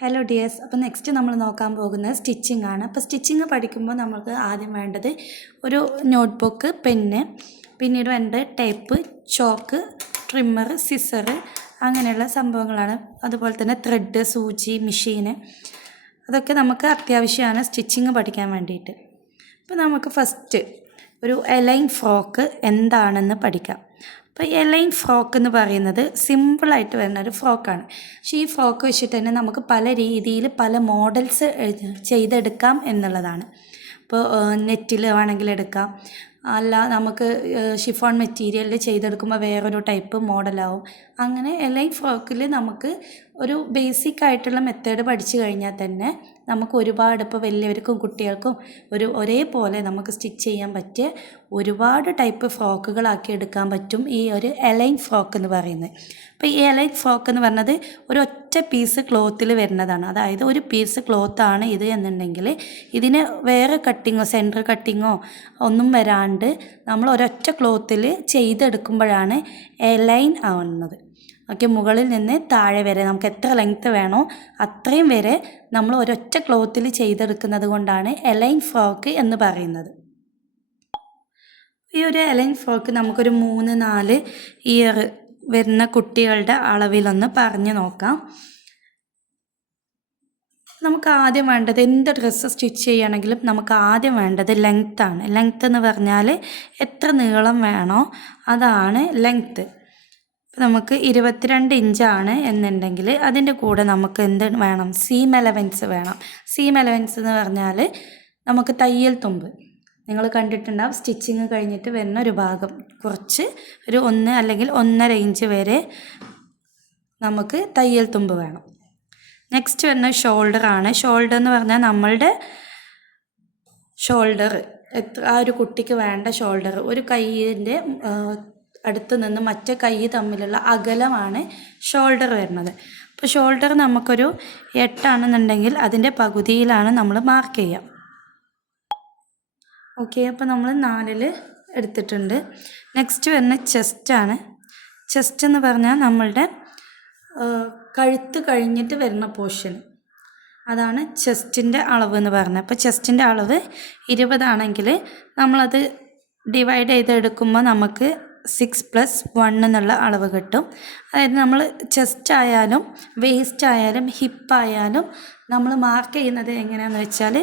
Hello dears. അപ്പോൾ next നമ്മൾ നോക്കാൻ പോകുന്നത് സ്റ്റിച്ചിങ് ആണ്. അപ്പോൾ സ്റ്റിച്ചിങ് പഠിക്കുമ്പോൾ നമുക്ക് ആദ്യം വേണ്ടത് ഒരു നോട്ട്ബുക്ക്, പെന്ന്, പിന്നീട് വേണ്ടത് ടേപ്പ്, ചോക്ക്, ട്രിമ്മർ, സിസറ് അങ്ങനെയുള്ള സംഭവങ്ങളാണ്. അതുപോലെ തന്നെ ത്രെഡ്, സൂചി, മെഷീന്, അതൊക്കെ നമുക്ക് അത്യാവശ്യമാണ് സ്റ്റിച്ചിങ് പഠിക്കാൻ വേണ്ടിയിട്ട്. അപ്പോൾ നമുക്ക് ഫസ്റ്റ് ഒരു എലൈൻ ഫ്രോക്ക് എന്താണെന്ന് പഠിക്കാം. അപ്പോൾ എലൈൻ ഫ്രോക്ക് എന്ന് പറയുന്നത് സിമ്പിളായിട്ട് വരുന്ന ഒരു ഫ്രോക്കാണ്. പക്ഷേ ഈ ഫ്രോക്ക് വെച്ചിട്ട് തന്നെ നമുക്ക് പല രീതിയിൽ പല മോഡൽസ് ചെയ്തെടുക്കാം എന്നുള്ളതാണ്. ഇപ്പോൾ നെറ്റിൽ വേണമെങ്കിൽ എടുക്കാം, അല്ല നമുക്ക് ഷിഫോൺ മെറ്റീരിയലിൽ ചെയ്തെടുക്കുമ്പോൾ വേറൊരു ടൈപ്പ് മോഡലാവും. അങ്ങനെ എലൈൻ ഫ്രോക്കിൽ നമുക്ക് ഒരു ബേസിക് ആയിട്ടുള്ള മെത്തേഡ് പഠിച്ചു കഴിഞ്ഞാൽ തന്നെ നമുക്ക് ഒരുപാട്, ഇപ്പോൾ വലിയവർക്കും കുട്ടികൾക്കും ഒരേപോലെ നമുക്ക് സ്റ്റിച്ച് ചെയ്യാൻ പറ്റിയ ഒരുപാട് ടൈപ്പ് ഫ്രോക്കുകളാക്കി എടുക്കാൻ പറ്റും ഈ ഒരു എലൈൻ ഫ്രോക്ക് എന്ന് പറയുന്നത്. അപ്പോൾ ഈ എലൈൻ ഫ്രോക്ക് എന്ന് പറഞ്ഞത് ഒരു ഒറ്റ പീസ് ക്ലോത്തിൽ വരുന്നതാണ്. അതായത് ഒരു പീസ് ക്ലോത്താണ് ഇത് എന്നുണ്ടെങ്കിൽ ഇതിന് വേറെ കട്ടിങ്ങോ സെൻറ്റർ കട്ടിങ്ങോ ഒന്നും വരാണ്ട് നമ്മൾ ഒരൊറ്റ ക്ലോത്തിൽ ചെയ്തെടുക്കുമ്പോഴാണ് എലൈൻ ആവുന്നത്. ഓക്കെ, മുകളിൽ നിന്ന് താഴെ വരെ നമുക്ക് എത്ര ലെങ്ത്ത് വേണോ അത്രയും വരെ നമ്മൾ ഒരൊറ്റ ക്ലോത്തിൽ ചെയ്തെടുക്കുന്നത് കൊണ്ടാണ് എലൈൻ ഫ്രോക്ക് എന്ന് പറയുന്നത്. ഈ ഒരു എലൈൻ ഫ്രോക്ക് നമുക്കൊരു 3-4 ഇയർ വരുന്ന കുട്ടികളുടെ അളവിലൊന്ന് പറഞ്ഞു നോക്കാം. നമുക്ക് ആദ്യം വേണ്ടത്, എന്ത് ഡ്രസ്സ് സ്റ്റിച്ച് ചെയ്യുകയാണെങ്കിലും നമുക്ക് ആദ്യം വേണ്ടത് ലെങ്ത്താണ്. ലെങ്ത്ത് എന്ന് പറഞ്ഞാൽ എത്ര നീളം വേണോ അതാണ് ലെങ്ത്ത്. നമുക്ക് 22 ഇഞ്ചാണ് എന്നുണ്ടെങ്കിൽ അതിൻ്റെ കൂടെ നമുക്ക് എന്ത് വേണം, സീം എലവൻസ് വേണം. സീം എലവൻസ് എന്ന് പറഞ്ഞാൽ നമുക്ക് തയ്യൽ തുമ്പ്, നിങ്ങൾ കണ്ടിട്ടുണ്ടാവും, സ്റ്റിച്ചിങ് കഴിഞ്ഞിട്ട് വരുന്ന ഒരു ഭാഗം കുറച്ച് ഒരു 1 അല്ലെങ്കിൽ 1.5 ഇഞ്ച് വരെ നമുക്ക് തയ്യൽ തുമ്പ് വേണം. നെക്സ്റ്റ് വരുന്ന ഷോൾഡറാണ്. ഷോൾഡർ എന്ന് പറഞ്ഞാൽ നമ്മളുടെ ഷോൾഡർ, ആ ഒരു കുട്ടിക്ക് വേണ്ട ഷോൾഡർ, ഒരു കൈയിൻ്റെ അടുത്ത് നിന്ന് മറ്റേ കൈ തമ്മിലുള്ള അകലമാണ് ഷോൾഡർ വരുന്നത്. അപ്പോൾ ഷോൾഡർ നമുക്കൊരു 8 ആണെന്നുണ്ടെങ്കിൽ അതിൻ്റെ പകുതിയിലാണ് നമ്മൾ മാർക്ക് ചെയ്യുക. ഓക്കെ, അപ്പോൾ നമ്മൾ 4 എടുത്തിട്ടുണ്ട്. നെക്സ്റ്റ് വരുന്ന ചെസ്റ്റാണ്. ചെസ്റ്റ് എന്ന് പറഞ്ഞാൽ നമ്മളുടെ കഴുത്ത് കഴിഞ്ഞിട്ട് വരുന്ന പോർഷൻ, അതാണ് ചെസ്റ്റിൻ്റെ അളവ് എന്ന് പറഞ്ഞത്. അപ്പോൾ ചെസ്റ്റിൻ്റെ അളവ് 20 ആണെങ്കിൽ നമ്മളത് ഡിവൈഡ് ചെയ്തെടുക്കുമ്പോൾ നമുക്ക് 6+1 എന്നുള്ള അളവ് കിട്ടും. അതായത് നമ്മൾ ചെസ്റ്റ് ആയാലും വേസ്റ്റ് ആയാലും ഹിപ്പായാലും നമ്മൾ മാർക്ക് ചെയ്യുന്നത് എങ്ങനെയാണെന്ന് വെച്ചാൽ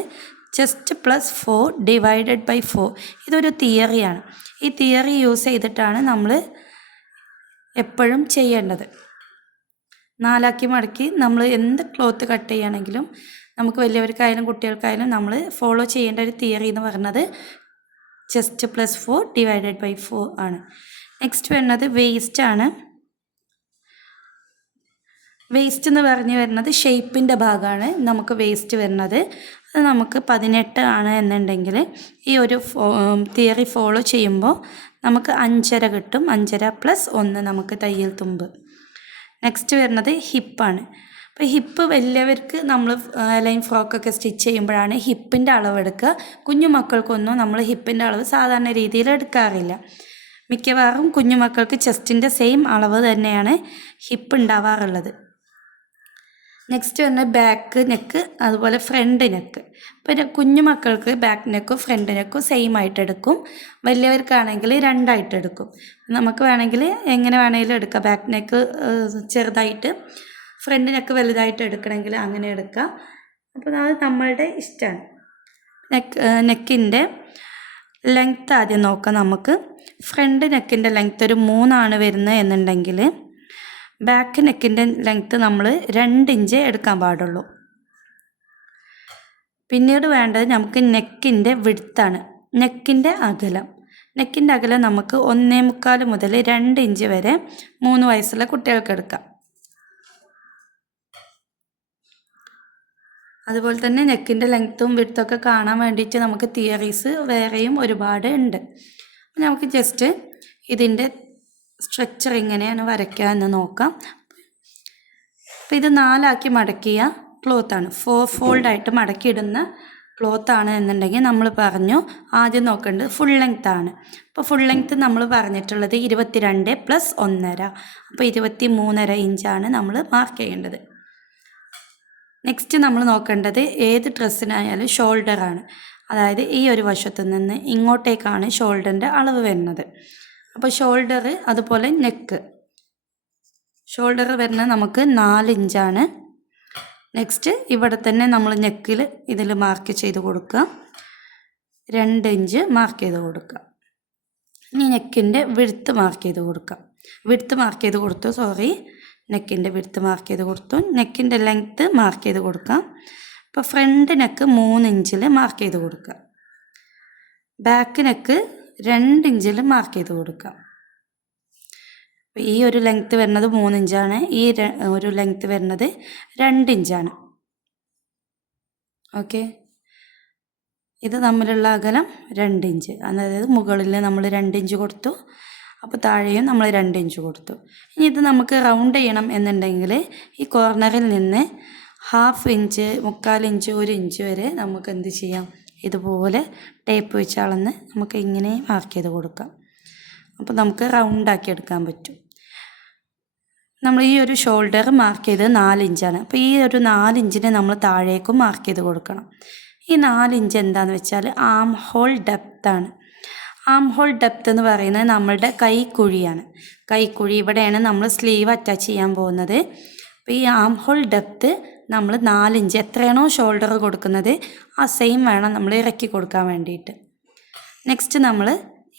ചെസ്റ്റ് +4 ഡിവൈഡഡ് ബൈ 4. ഇതൊരു തിയറിയാണ്. ഈ തിയറി യൂസ് ചെയ്തിട്ടാണ് നമ്മൾ എപ്പോഴും ചെയ്യേണ്ടത്. 4 ആക്കി മടക്കി നമ്മൾ എന്ത് ക്ലോത്ത് കട്ട് ചെയ്യുകയാണെങ്കിലും നമുക്ക് വലിയവർക്കായാലും കുട്ടികൾക്കായാലും നമ്മൾ ഫോളോ ചെയ്യേണ്ട ഒരു തിയറി എന്ന് പറയുന്നത് ചെസ്റ്റ് +4 ഡിവൈഡഡ് ബൈ 4 ആണ്. നെക്സ്റ്റ് വരുന്നത് വേസ്റ്റ് ആണ്. വേസ്റ്റ് എന്ന് വരുന്നത് ഷേപ്പിൻ്റെ ഭാഗമാണ് നമുക്ക് വേസ്റ്റ് വരുന്നത്. അത് നമുക്ക് 18 ആണ് എന്നുണ്ടെങ്കിൽ ഈ ഒരു തിയറി ഫോളോ ചെയ്യുമ്പോൾ നമുക്ക് 5.5 കിട്ടും. 5.5+1 നമുക്ക് തയ്യൽ തുമ്പ്. നെക്സ്റ്റ് വരുന്നത് ഹിപ്പാണ്. അപ്പോൾ ഹിപ്പ് വലിയവർക്ക് നമ്മൾ ലൈൻ ഫ്രോക്കൊക്കെ സ്റ്റിച്ച് ചെയ്യുമ്പോഴാണ് ഹിപ്പിൻ്റെ അളവ് എടുക്കുക. കുഞ്ഞു മക്കൾക്കൊന്നും നമ്മൾ ഹിപ്പിൻ്റെ അളവ് സാധാരണ രീതിയിൽ എടുക്കാറില്ല. മിക്കവാറും കുഞ്ഞുമക്കൾക്ക് ചെസ്റ്റിൻ്റെ സെയിം അളവ് തന്നെയാണ് ഹിപ്പ് ഉണ്ടാവാറുള്ളത്. നെക്സ്റ്റ് വരുന്നത് ബാക്ക് നെക്ക്, അതുപോലെ ഫ്രണ്ട് നെക്ക്. പിന്നെ കുഞ്ഞുമക്കൾക്ക് ബാക്ക് നെക്കും ഫ്രണ്ട് നെക്കും സെയിം ആയിട്ട് എടുക്കും. വലിയവർക്കാണെങ്കിൽ 2 ആയിട്ട് എടുക്കും. നമുക്ക് വേണമെങ്കിൽ എങ്ങനെ വേണമെങ്കിലും എടുക്കാം. ബാക്ക് നെക്ക് ചെറുതായിട്ട് ഫ്രണ്ട് നെക്ക് വലുതായിട്ട് എടുക്കണമെങ്കിൽ അങ്ങനെ എടുക്കാം. അപ്പോൾ അത് നമ്മളുടെ ഇഷ്ടമാണ്. നെക്കിൻ്റെ ലെങ്ത്ത് ആദ്യം നോക്കാം. നമുക്ക് ഫ്രണ്ട് നെക്കിൻ്റെ ലെങ്ത്ത് ഒരു 3 ആണ് വരുന്നത് എന്നുണ്ടെങ്കിൽ ബാക്ക് നെക്കിൻ്റെ ലെങ്ത്ത് നമ്മൾ 2 ഇഞ്ച് എടുക്കാൻ പാടുള്ളൂ. പിന്നീട് വേണ്ടത് നമുക്ക് നെക്കിൻ്റെ വിഡ്ത്താണ്, നെക്കിൻ്റെ അകലം. നെക്കിൻ്റെ അകലം നമുക്ക് 1.25 മുതൽ 2 ഇഞ്ച് വരെ 3 വയസ്സുള്ള കുട്ടികൾക്ക് എടുക്കാം. അതുപോലെ തന്നെ നെക്കിൻ്റെ ലെങ്ത്തും വിഡ്ത്തൊക്കെ കാണാൻ വേണ്ടിയിട്ട് നമുക്ക് തിയറീസ് വേറെയും ഒരുപാട് ഉണ്ട്. നമുക്ക് ജസ്റ്റ് ഇതിൻ്റെ സ്ട്രക്ചർ എങ്ങനെയാണ് വരയ്ക്കുക എന്ന് നോക്കാം. അപ്പോൾ ഇത് 4 ആക്കി മടക്കിയ ക്ലോത്താണ്, 4 ഫോൾഡായിട്ട് മടക്കിയിടുന്ന ക്ലോത്താണ് എന്നുണ്ടെങ്കിൽ നമ്മൾ പറഞ്ഞു ആദ്യം നോക്കേണ്ടത് ഫുൾ ലെങ്ത് ആണ്. അപ്പോൾ ഫുൾ ലെങ്ത്ത് നമ്മൾ പറഞ്ഞിട്ടുള്ളത് 22+1.5, അപ്പോൾ 23.5 ഇഞ്ചാണ് നമ്മൾ മാർക്ക് ചെയ്യേണ്ടത്. നെക്സ്റ്റ് നമ്മൾ നോക്കേണ്ടത് ഏത് ഡ്രസ്സിനായാലും ഷോൾഡറാണ്. അതായത് ഈ ഒരു വശത്തു നിന്ന് ഇങ്ങോട്ടേക്കാണ് ഷോൾഡറിൻ്റെ അളവ് വരുന്നത്. അപ്പോൾ ഷോൾഡർ അതുപോലെ നെക്ക്, ഷോൾഡർ വരുന്നത് നമുക്ക് 4 ഇഞ്ചാണ്. നെക്സ്റ്റ് ഇവിടെ തന്നെ നമ്മൾ നെക്കിൽ ഇതിൽ മാർക്ക് ചെയ്ത് കൊടുക്കുക, 2 ഇഞ്ച് മാർക്ക് ചെയ്ത് കൊടുക്കുക. ഇനി നെക്കിൻ്റെ വിഡ്ത്ത് മാർക്ക് ചെയ്ത് കൊടുക്കാം. നെക്കിൻ്റെ വിഡ്ത്ത് മാർക്ക് ചെയ്ത് കൊടുത്തു. നെക്കിൻ്റെ ലെങ്ത്ത് മാർക്ക് ചെയ്ത് കൊടുക്കാം. ഇപ്പോൾ ഫ്രണ്ട് നെക്ക് 3 ഇഞ്ചിൽ മാർക്ക് ചെയ്ത് കൊടുക്കുക. ബാക്ക് നെക്ക് 2 ഇഞ്ചിൽ മാർക്ക് ചെയ്ത് കൊടുക്കാം. അപ്പോൾ ഈ ഒരു ലെങ്ത്ത് വരുന്നത് 3 ഇഞ്ചാണ്, ഈ ഒരു ലെങ്ത്ത് വരുന്നത് 2 ഇഞ്ചാണ്. ഓക്കെ, ഇത് തമ്മിലുള്ള അകലം 2 ഇഞ്ച്. അതായത് മുകളിൽ നമ്മൾ 2 ഇഞ്ച് കൊടുത്തു, അപ്പോൾ താഴെയും നമ്മൾ 2 ഇഞ്ച് കൊടുത്തു. ഇനി ഇത് നമുക്ക് റൗണ്ട് ചെയ്യണം എന്നുണ്ടെങ്കിൽ ഈ കോർണറിൽ നിന്ന് 1/2 ഇഞ്ച്, 1/4 ഇഞ്ച്, 1 ഇഞ്ച് വരെ നമുക്ക് എന്ത് ചെയ്യാം, ഇതുപോലെ ടേപ്പ് വെച്ച് അളന്ന് നമുക്ക് ഇങ്ങനെ മാർക്ക് ചെയ്ത് കൊടുക്കാം. അപ്പോൾ നമുക്ക് റൗണ്ടാക്കി എടുക്കാൻ പറ്റും. നമ്മൾ ഈ ഒരു ഷോൾഡർ മാർക്ക് ചെയ്ത് 4 ഇഞ്ചാണ്. അപ്പോൾ ഈ ഒരു 4 ഇഞ്ചിനെ നമ്മൾ താഴേക്കും മാർക്ക് ചെയ്ത് കൊടുക്കണം. ഈ 4 ഇഞ്ച് എന്താണെന്ന് വെച്ചാൽ ആം ഹോൾ ഡെപ്താണ്. ആം ഹോൾ ഡെപ്ത് എന്ന് പറയുന്നത് നമ്മളുടെ കൈക്കുഴിയാണ്. കൈക്കുഴി ഇവിടെയാണ് നമ്മൾ സ്ലീവ് അറ്റാച്ച് ചെയ്യാൻ പോകുന്നത്. അപ്പോൾ ഈ ആം ഹോൾ ഡെപ്ത് നമ്മൾ 4 ഇഞ്ച്, എത്രയാണോ ഷോൾഡർ കൊടുക്കുന്നത് ആ സെയിം വേണം നമ്മൾ ഇറക്കി കൊടുക്കാൻ വേണ്ടിയിട്ട്. നെക്സ്റ്റ് നമ്മൾ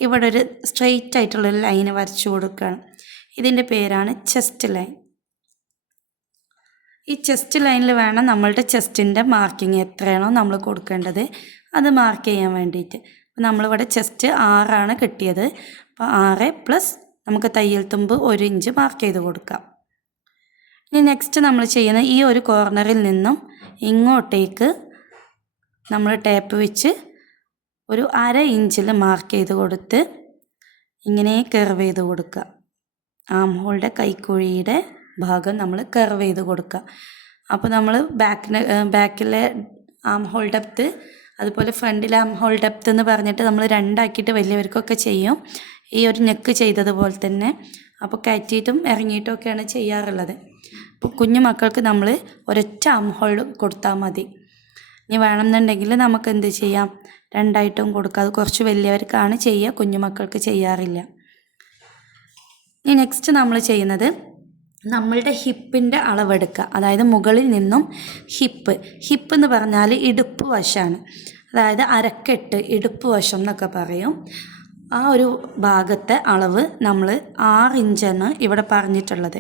ഇവിടെ ഒരു സ്ട്രെയിറ്റ് ആയിട്ടുള്ളൊരു ലൈന് വരച്ചു കൊടുക്കുകയാണ്. ഇതിൻ്റെ പേരാണ് ചെസ്റ്റ് ലൈൻ. ഈ ചെസ്റ്റ് ലൈനിൽ വേണം നമ്മളുടെ ചെസ്റ്റിൻ്റെ മാർക്കിങ് എത്രയാണോ നമ്മൾ കൊടുക്കേണ്ടത് അത് മാർക്ക് ചെയ്യാൻ വേണ്ടിയിട്ട്. അപ്പോൾ നമ്മളിവിടെ ചെസ്റ്റ് 6 കിട്ടിയത്. അപ്പോൾ 6 പ്ലസ് നമുക്ക് തയ്യൽ തുമ്പ് 1 ഇഞ്ച് മാർക്ക് ചെയ്ത് കൊടുക്കാം. ഇനി നെക്സ്റ്റ് നമ്മൾ ചെയ്യുന്ന ഈ ഒരു കോർണറിൽ നിന്നും ഇങ്ങോട്ടേക്ക് നമ്മൾ ടേപ്പ് വെച്ച് ഒരു 1/2 ഇഞ്ചിൽ മാർക്ക് ചെയ്ത് കൊടുത്ത് ഇങ്ങനെ കർവ് ചെയ്ത് കൊടുക്കുക. ആം ഹോളിൻ്റെ കൈക്കുഴിയുടെ ഭാഗം നമ്മൾ കർവ് ചെയ്ത് കൊടുക്കുക. അപ്പോൾ നമ്മൾ ബാക്കിലെ ആം ഹോൾ ഡെപ്ത് അതുപോലെ ഫ്രണ്ടിലെ ആം ഹോൾ ഡെപ്ത് എന്ന് പറഞ്ഞിട്ട് നമ്മൾ 2 ആക്കിയിട്ട് വലിയവർക്കൊക്കെ ചെയ്യും, ഈ ഒരു നെക്ക് ചെയ്തതുപോലെ തന്നെ. അപ്പോൾ കയറ്റിയിട്ടും ഇറങ്ങിയിട്ടും ഒക്കെയാണ് ചെയ്യാറുള്ളത്. അപ്പോൾ കുഞ്ഞു മക്കൾക്ക് നമ്മൾ ഒരൊറ്റ ആം ഹോൾ കൊടുത്താൽ മതി. ഇനി വേണമെന്നുണ്ടെങ്കിൽ നമുക്ക് എന്ത് ചെയ്യാം, 2 ആയിട്ടും കൊടുക്കുക. അത് കുറച്ച് വലിയവർക്കാണ് ചെയ്യുക, കുഞ്ഞുമക്കൾക്ക് ചെയ്യാറില്ല. ഇനി നെക്സ്റ്റ് നമ്മൾ ചെയ്യുന്നത് നമ്മളുടെ ഹിപ്പിൻ്റെ അളവെടുക്കുക. അതായത് മുകളിൽ നിന്നും ഹിപ്പ് എന്ന് പറഞ്ഞാൽ ഇടുപ്പ് വശമാണ്. അതായത് അരക്കെട്ട്, ഇടുപ്പ് വശം എന്നൊക്കെ പറയും. ആ ഒരു ഭാഗത്തെ അളവ് നമ്മൾ 6 ഇഞ്ചാണ് ഇവിടെ പറഞ്ഞിട്ടുള്ളത്.